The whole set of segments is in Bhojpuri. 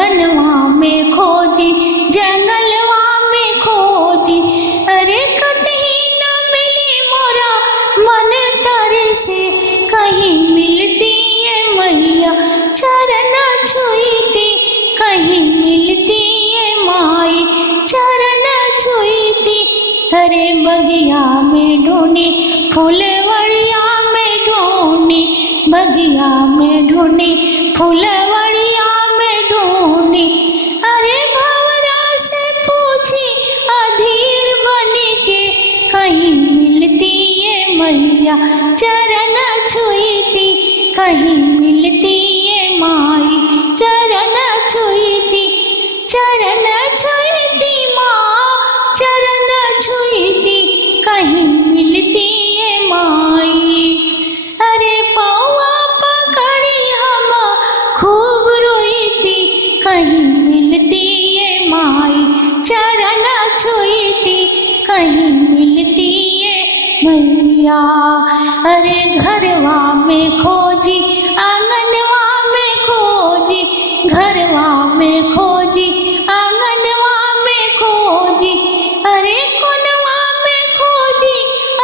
बनवा में खोजी जंगलवा में खोजी, अरे कतही न मिली मोरा मन तरसे, कहीं मिलती है मैया चरण छुईती, कहीं मिलती है माई चरण छुईती। अरे बगिया में ढूंढी फूलवड़िया में ढूंढी, बगिया में ढूंढी फूलवड़िया में ढूंढी, अरे भंवरा से पूछी अधीर बन के, कहीं मिलती है मैया चरण छुईती, कहीं मिलती है माई चरण छुईती। चरण छुईती माँ चरण छुईती, कहीं मिलती है माई। अरे पौआ पकड़ी हम खूब रोईती, कहीं मिलती है माई चरण छुईती, कहीं मिलती है मैया। अरे घरवा में खोजी आंगनवा में खोजी, घरवा में खोजी आंगनवा में खोजी, अरे कोनवा में खोजी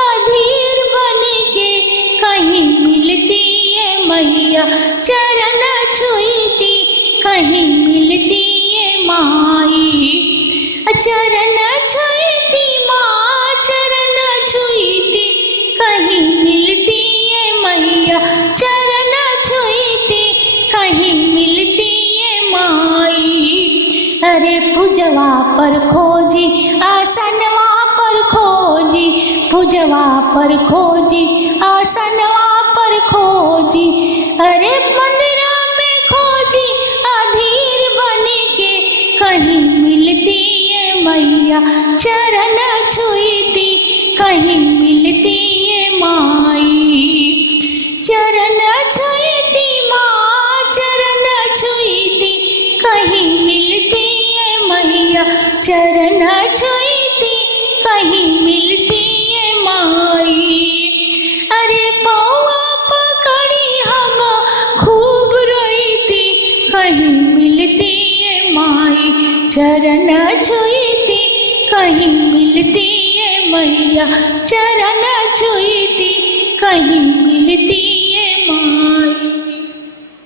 अधीर बन के, कहीं मिलती है मैया चरण छुईती, कहीं मिलती है माई चरण छुईती माँ चरण छुईती, कहीं मिलती है मैया चरण छुईती, कहीं मिलती है माई। अरे पूजवा पर खोजी आसनवा पर खोजी, पूजवा पर खोजी आसनवा पर खोजी, अरे मंदिरा में खोजी अधीर बन के, कहीं मिलती है मैया चरण छुईती, कहीं मिलती है माई चरण छुईती माँ चरण छुईती, कहीं मिलती है मैया चरण छुईती, कहीं मिलती है माई। अरे पौआ पकड़ी हम खूब रोईती, कहीं मिलती है माई चरण छुईती, कहीं मिलती है मैया चरण छुईती, कहीं मिलती